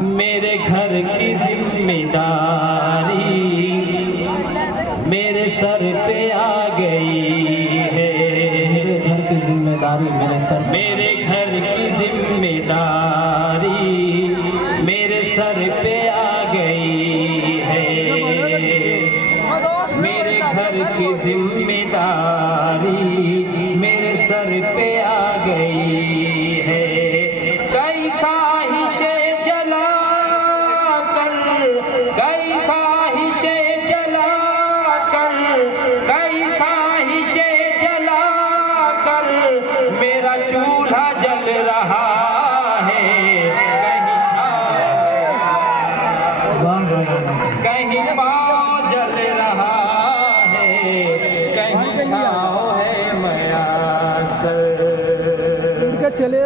मेरे घर की जिम्मेदारी मेरे सर पे आ गई है। मेरे घर की जिम्मेदारी मेरे सर मेरे घर की जिम्मेदारी मेरे सर पे आ गई है। मेरे घर की जिम्मेदारी मेरे सर पे आ गई है। कई ख्वाहिशें जला कर, कई ख्वाहिशें जला कर, कई ख्वाहिशें जला कर मेरा चूल्हा जल रहा है। कहीं पाँव जल रहा है, कहीं छाँव है मयासर। चले